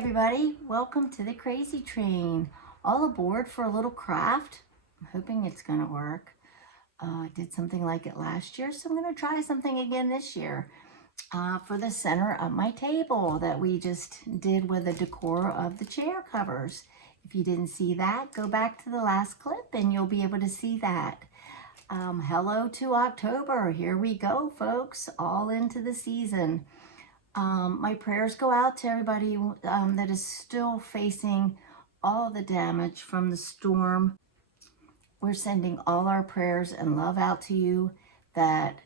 everybody, welcome to the Crazy Train. All aboard for a little craft. I'm hoping it's gonna work. I did something like it last year, so I'm gonna try something again this year for the center of my table that we just did with the decor of the chair covers. If you didn't see that, go back to the last clip and you'll be able to see that. Hello to October. Here we go, folks, all into the season. My prayers go out to everybody that is still facing all the damage from the storm. We're sending all our prayers and love out to you that,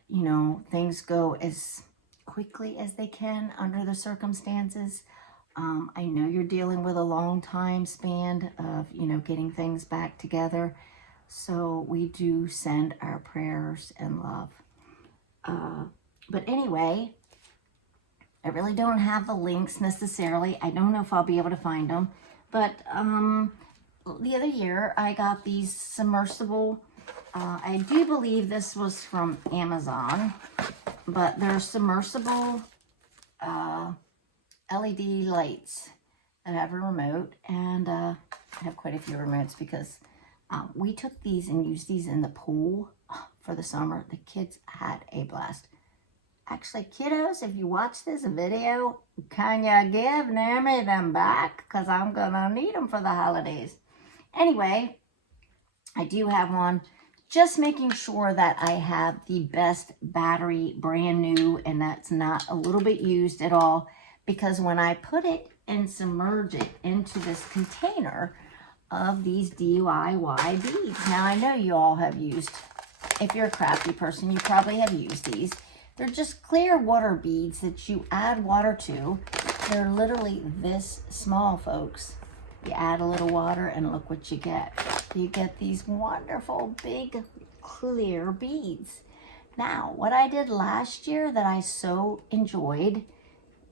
things go as quickly as they can under the circumstances. I know you're dealing with a long time span of, getting things back together. So we do send our prayers and love. But anyway, I really don't have the links necessarily. I don't know if I'll be able to find them. But the other year, I got these submersible, I do believe this was from Amazon, but they're submersible LED lights that have a remote. And I have quite a few remotes because we took these and used these in the pool for the summer. The kids had a blast. Actually, kiddos, if you watch this video, can you give Naomi them back? Because I'm going to need them for the holidays. Anyway, I do have one. Just making sure that I have the best battery, brand new, and that's not a little bit used at all. Because when I put it and submerge it into this container of these DIY beads. Now, I know you all have used, if you're a crafty person, you probably have used these. They're just clear water beads that you add water to. They're literally this small, folks. You add a little water and look what you get. You get these wonderful, big, clear beads. Now, what I did last year that I so enjoyed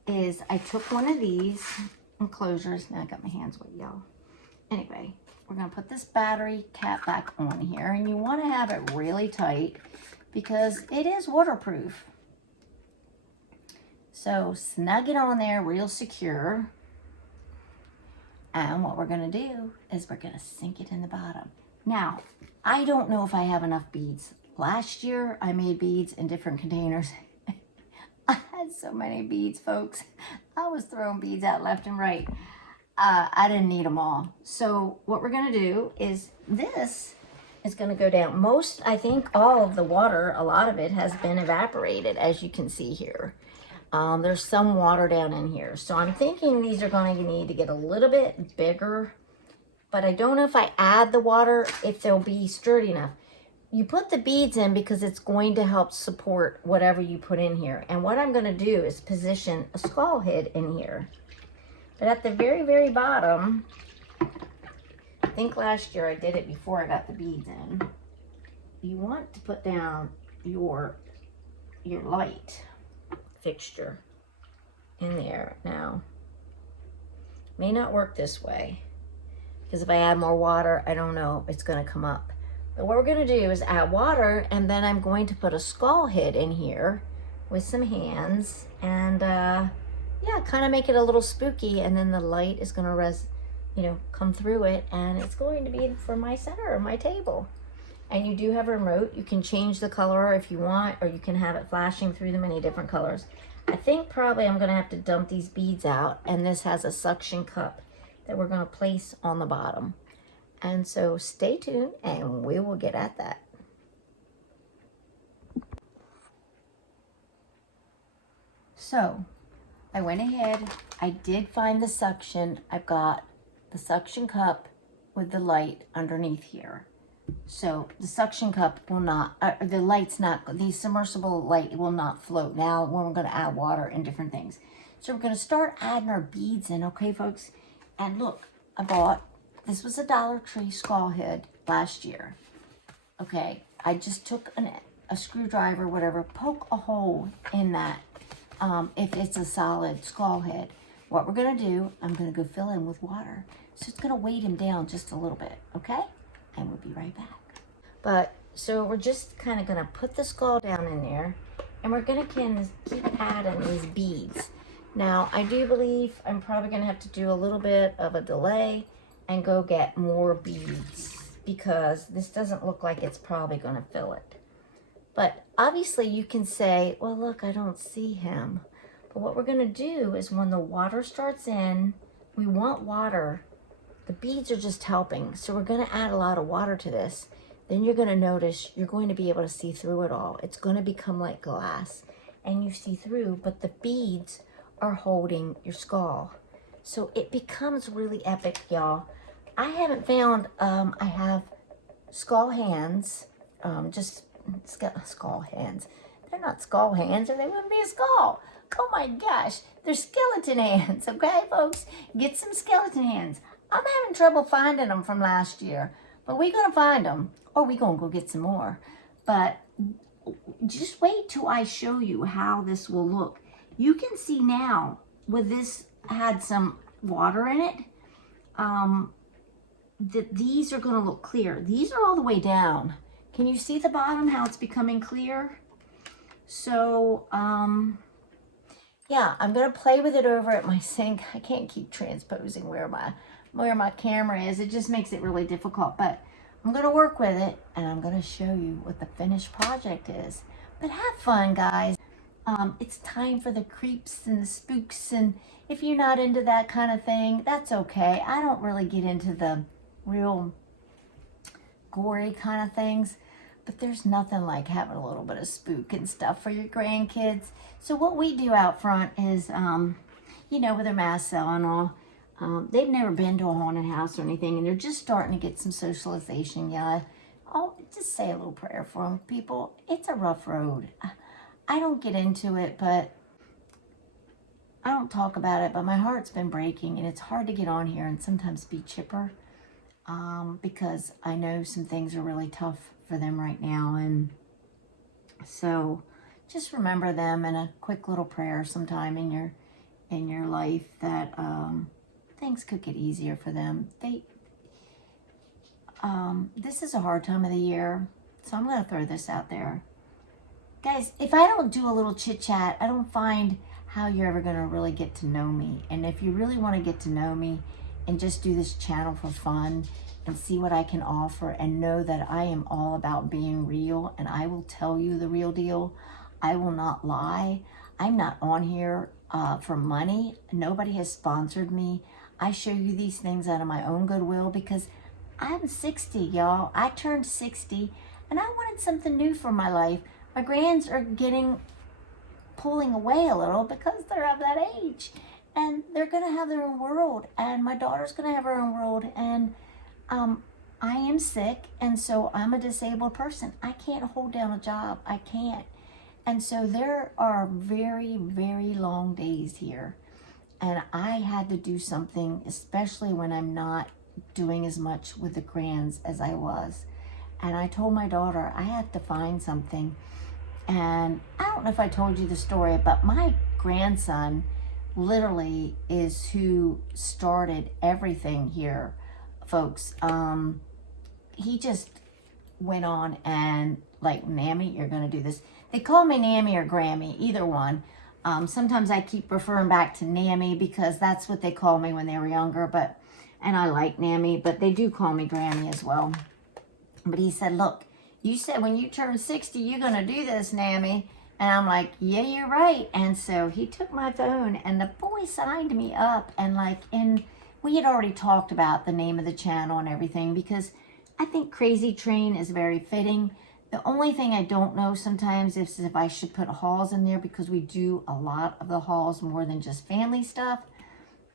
is I took one of these enclosures. Now I got my hands wet, y'all. Anyway, we're going to put this battery cap back on here. And you want to have it really tight because it is waterproof. So snug it on there real secure. And what we're going to do is we're going to sink it in the bottom. Now, I don't know if I have enough beads. Last year, I made beads in different containers. I had so many beads, folks. I was throwing beads out left and right. I didn't need them all. So what we're going to do is this is going to go down. I think all of the water, a lot of it has been evaporated, as you can see here. There's some water down in here. So I'm thinking these are going to need to get a little bit bigger. But I don't know if I add the water, if they'll be sturdy enough. You put the beads in because it's going to help support whatever you put in here. And what I'm going to do is position a skull head in here. But at the very, very bottom, I think last year I did it before I got the beads in. You want to put down your light fixture in there. Now, may not work this way because if I add more water, I don't know if it's going to come up. But what we're going to do is add water, and then I'm going to put a skull head in here with some hands and yeah, kind of make it a little spooky, and then the light is going to come through it, and it's going to be for my center of my table. And you do have a remote. You can change the color if you want, or you can have it flashing through the many different colors. I think probably I'm going to have to dump these beads out, and this has a suction cup that we're going to place on the bottom. And so stay tuned, and we will get at that. So I went ahead, I did find the suction. I've got the suction cup with the light underneath here. So the suction cup will not, the submersible light will not float now when we're going to add water and different things. So we're going to start adding our beads in, okay, folks? And look, this was a Dollar Tree skull head last year. Okay, I just took a screwdriver, whatever, poke a hole in that if it's a solid skull head. What we're going to do, I'm going to go fill in with water. So it's going to weight him down just a little bit, okay? And we'll be right back. So we're just kind of going to put the skull down in there, and we're going to keep adding these beads. Now, I do believe I'm probably going to have to do a little bit of a delay and go get more beads because this doesn't look like it's probably going to fill it. But obviously you can say, well, look, I don't see him. But what we're going to do is when the water starts in, we want water. The beads are just helping. So we're going to add a lot of water to this. Then you're going to notice you're going to be able to see through it all. It's going to become like glass and you see through, but the beads are holding your skull. So it becomes really epic, y'all. I haven't found, I have skull hands, just skull hands. They're not skull hands or they wouldn't be a skull. Oh my gosh, they're skeleton hands, okay, folks? Get some skeleton hands. I'm having trouble finding them from last year, but we're going to find them, or we're going to go get some more. But just wait till I show you how this will look. You can see now, with this had some water in it, that these are going to look clear. These are all the way down. Can you see the bottom, how it's becoming clear? So, yeah, I'm going to play with it over at my sink. I can't keep transposing where my camera is. It just makes it really difficult. But I'm going to work with it, and I'm going to show you what the finished project is. But have fun, guys. It's time for the creeps and the spooks, and if you're not into that kind of thing, that's okay. I don't really get into the real gory kind of things, but there's nothing like having a little bit of spook and stuff for your grandkids. So what we do out front is, you know, with their mask cell and all, they've never been to a haunted house or anything, and they're just starting to get some socialization. Yeah, I'll just say a little prayer for them. People, it's a rough road. I don't get into it, but I don't talk about it, but my heart's been breaking, and it's hard to get on here and sometimes be chipper, because I know some things are really tough for them right now. And so just remember them in a quick little prayer sometime in your life, that things could get easier for them. This is a hard time of the year, so I'm going to throw this out there. Guys, if I don't do a little chit chat, I don't find how you're ever going to really get to know me. And if you really want to get to know me and just do this channel for fun and see what I can offer, and know that I am all about being real, and I will tell you the real deal. I will not lie. I'm not on here for money. Nobody has sponsored me. I show you these things out of my own goodwill because I'm 60, y'all. I turned 60 and I wanted something new for my life. My grands are pulling away a little because they're of that age, and they're going to have their own world, and my daughter's going to have her own world, and I am sick, and so I'm a disabled person. I can't hold down a job. I can't. And so there are very, very long days here, and I had to do something, especially when I'm not doing as much with the grands as I was. And I told my daughter, I have to find something. And I don't know if I told you the story, but my grandson literally is who started everything here, folks. He just went on and, like, Nammy, you're going to do this. They call me Nammy or Grammy, either one. Sometimes I keep referring back to Nammy because that's what they call me when they were younger, and I like Nammy, but they do call me Grammy as well. But he said, look, you said when you turn 60, you're going to do this, Nammy. And I'm like, yeah, you're right. And so he took my phone, and the boy signed me up. And we had already talked about the name of the channel and everything, because I think Crazy Train is very fitting. The only thing I don't know sometimes is if I should put hauls in there, because we do a lot of the hauls more than just family stuff.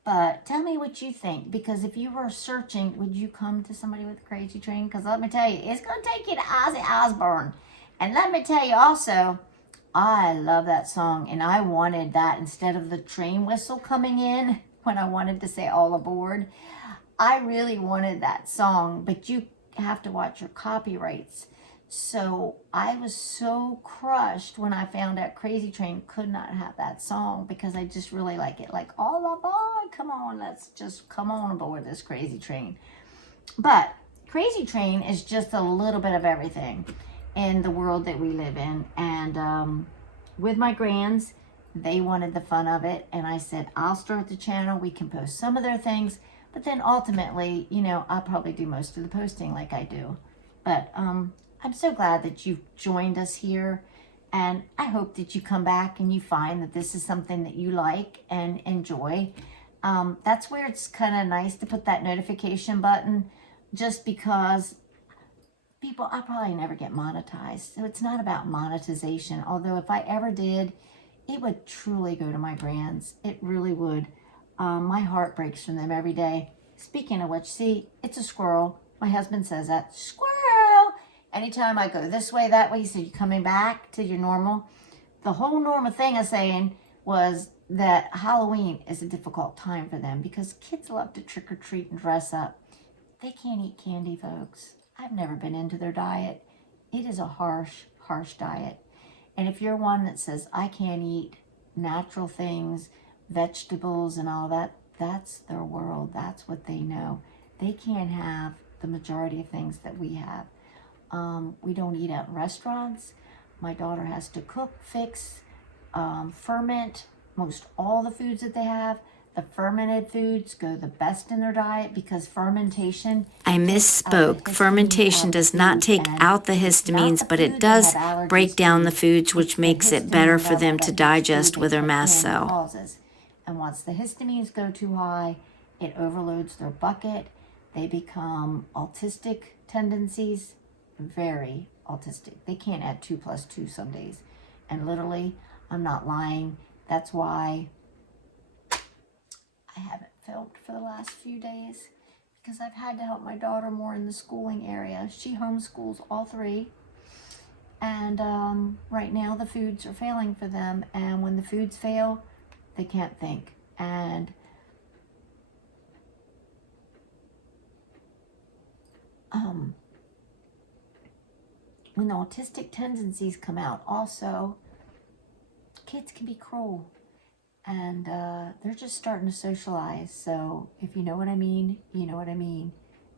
But tell me what you think, because if you were searching, would you come to somebody with a Crazy Train? Because let me tell you, it's going to take you to Ozzy Osbourne. And let me tell you also, I love that song, and I wanted that instead of the train whistle coming in when I wanted to say all aboard. I really wanted that song, but you have to watch your copyrights. So I was so crushed when I found out Crazy Train could not have that song, because I just really like it. Like, all aboard, come on, let's just come on aboard this Crazy Train. But Crazy Train is just a little bit of everything in the world that we live in. And with my grands, They wanted the fun of it, and I said, I'll start the channel. We can post some of their things, but then ultimately, you know, I'll probably do most of the posting like I do. But I'm so glad that you've joined us here, and I hope that you come back and you find that this is something that you like and enjoy. That's where it's kind of nice to put that notification button, just because I'll probably never get monetized. So it's not about monetization. Although if I ever did, it would truly go to my grands. It really would. My heart breaks from them every day. Speaking of which, see, it's a squirrel. My husband says that, squirrel. Anytime I go this way, that way, he said, you coming back to your normal? The whole normal thing of saying was that Halloween is a difficult time for them because kids love to trick or treat and dress up. They can't eat candy, folks. I've never been into their diet. It is a harsh, harsh diet. And if you're one that says, I can't eat natural things, vegetables and all that, that's their world. That's what they know. They can't have the majority of things that we have. We don't eat at restaurants. My daughter has to cook, fix, ferment most all the foods that they have. The fermented foods go the best in their diet because fermentation... I misspoke. Fermentation does not take out the histamines, but it does break down the foods, which makes it better for them to digest with their mast cell. And once the histamines go too high, it overloads their bucket. They become autistic tendencies, very autistic. They can't add 2 + 2 some days. And literally, I'm not lying. That's why I haven't filmed for the last few days, because I've had to help my daughter more in the schooling area. She homeschools all 3. And right now the foods are failing for them. And when the foods fail, they can't think. And when the autistic tendencies come out, also, kids can be cruel. And they're just starting to socialize. So if you know what I mean, you know what I mean.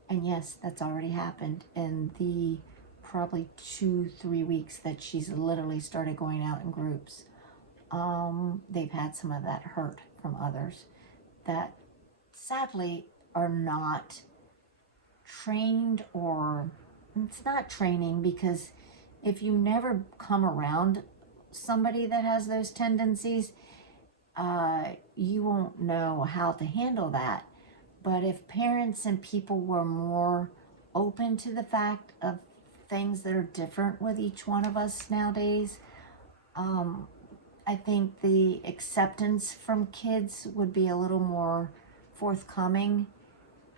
And yes, that's already happened in the probably 2-3 weeks that she's literally started going out in groups. They've had some of that hurt from others that sadly are not trained, or it's not training, because if you never come around somebody that has those tendencies, you won't know how to handle that. But if parents and people were more open to the fact of things that are different with each one of us nowadays, I think the acceptance from kids would be a little more forthcoming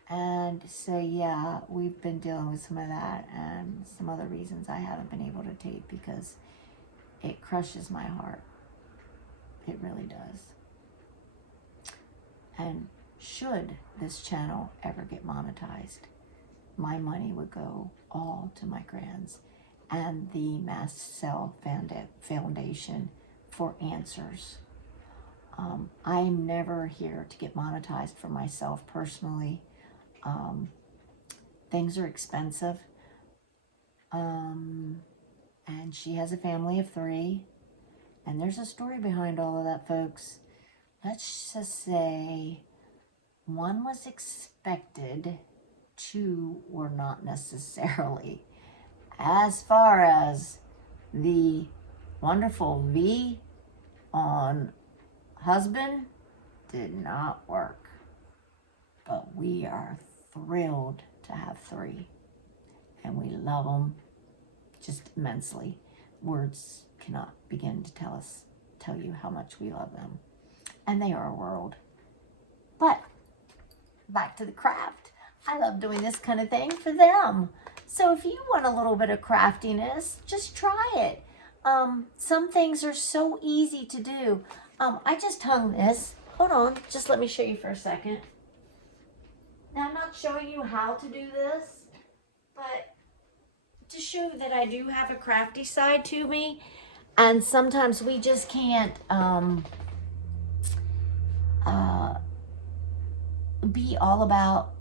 and say, yeah, we've been dealing with some of that and some other reasons I haven't been able to take, because it crushes my heart. It really does. And should this channel ever get monetized, my money would go all to my grands and the Mast Cell Foundation for answers. I'm never here to get monetized for myself personally. Things are expensive. And she has a family of 3. And there's a story behind all of that, folks. Let's just say 1 was expected, 2 were not necessarily. As far as the wonderful V on husband, did not work. But we are thrilled to have 3. And we love them just immensely. Words cannot begin to tell you how much we love them. And they are a world. But back to the craft. I love doing this kind of thing for them. So if you want a little bit of craftiness, just try it. Some things are so easy to do. I just hung this. Hold on, just let me show you for a second. Now, I'm not showing you how to do this, but to show that I do have a crafty side to me. And sometimes we just can't be all about,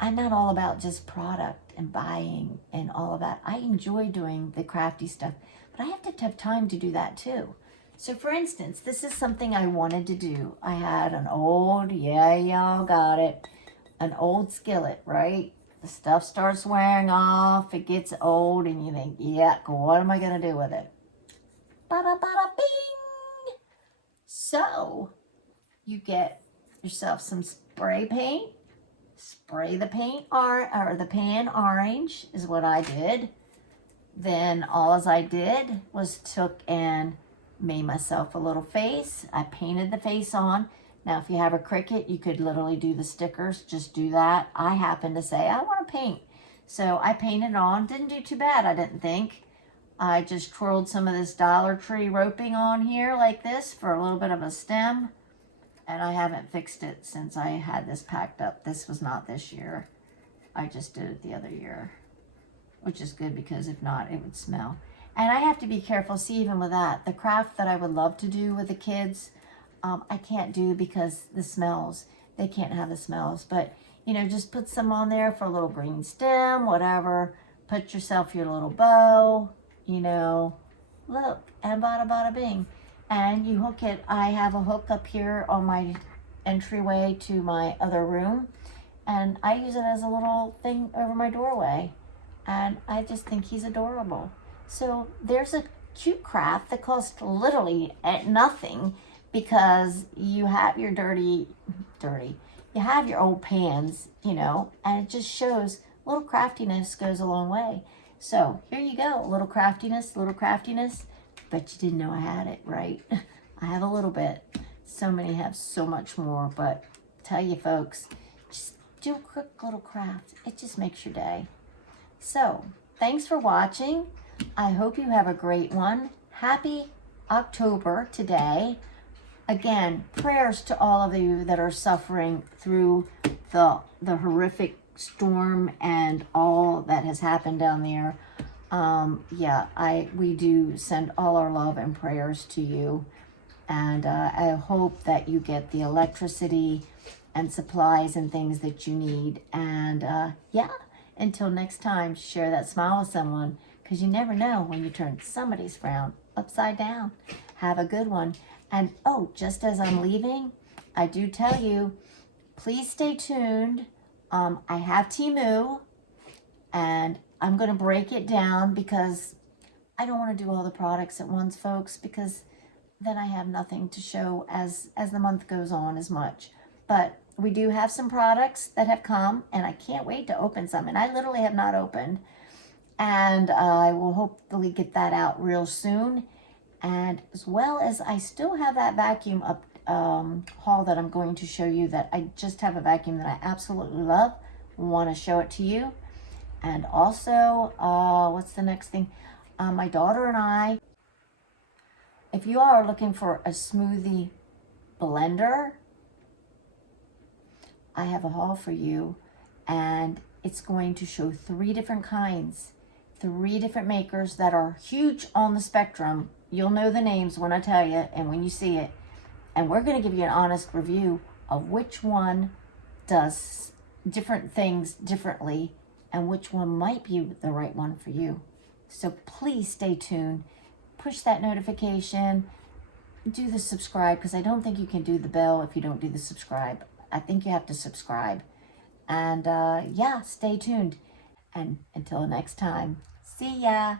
I'm not all about just product and buying and all of that. I enjoy doing the crafty stuff, but I have to have time to do that too. So for instance, this is something I wanted to do. I had an old, yeah, y'all got it, an old skillet, right? The stuff starts wearing off, it gets old, and you think, yeah, what am I going to do with it? Bada, bada, bing! So, you get yourself some spray paint, spray the paint or the pan orange is what I did. Then all as I did was took and made myself a little face. I painted the face on. Now if you have a Cricut, you could literally do the stickers, just do that. I happened to say I want to paint, so I painted on. Didn't do too bad, I didn't think. I just twirled some of this Dollar Tree roping on here like this for a little bit of a stem, and I haven't fixed it since I had this packed up. This was not this year. I just did it the other year, which is good because if not, it would smell. And I have to be careful. See, even with that, the craft that I would love to do with the kids, I can't do because the smells. They can't have the smells. But, you know, just put some on there for a little green stem, whatever. Put yourself your little bow, you know. Look, and bada bada bing. And you hook it. I have a hook up here on my entryway to my other room. And I use it as a little thing over my doorway. And I just think he's adorable. So there's a cute craft that costs literally nothing, because you have your dirty, you have your old pans, you know, and it just shows little craftiness goes a long way. So here you go, a little craftiness, Bet you didn't know I had it, right? I have a little bit. So many have so much more, but tell you folks, just do a quick little craft. It just makes your day. So thanks for watching. I hope you have a great one. Happy October today. Again, prayers to all of you that are suffering through the horrific storm and all that has happened down there. We do send all our love and prayers to you. And I hope that you get the electricity and supplies and things that you need. And until next time, share that smile with someone, because you never know when you turn somebody's frown upside down. Have a good one. And oh, just as I'm leaving, I do tell you, please stay tuned. I have Temu, and I'm going to break it down because I don't want to do all the products at once, folks, because then I have nothing to show as the month goes on as much. But we do have some products that have come, and I can't wait to open some. And I literally have not opened. And I will hopefully get that out real soon. And as well as I still have that vacuum up haul that I'm going to show you, that I just have a vacuum that I absolutely love. Want to show it to you. And also, what's the next thing? My daughter and I, if you are looking for a smoothie blender, I have a haul for you, and it's going to show 3 different kinds, 3 different makers that are huge on the spectrum. You'll know the names when I tell you and when you see it. And we're going to give you an honest review of which one does different things differently and which one might be the right one for you. So please stay tuned. Push that notification. Do the subscribe, because I don't think you can do the bell if you don't do the subscribe. I think you have to subscribe. And stay tuned. And until next time, see ya.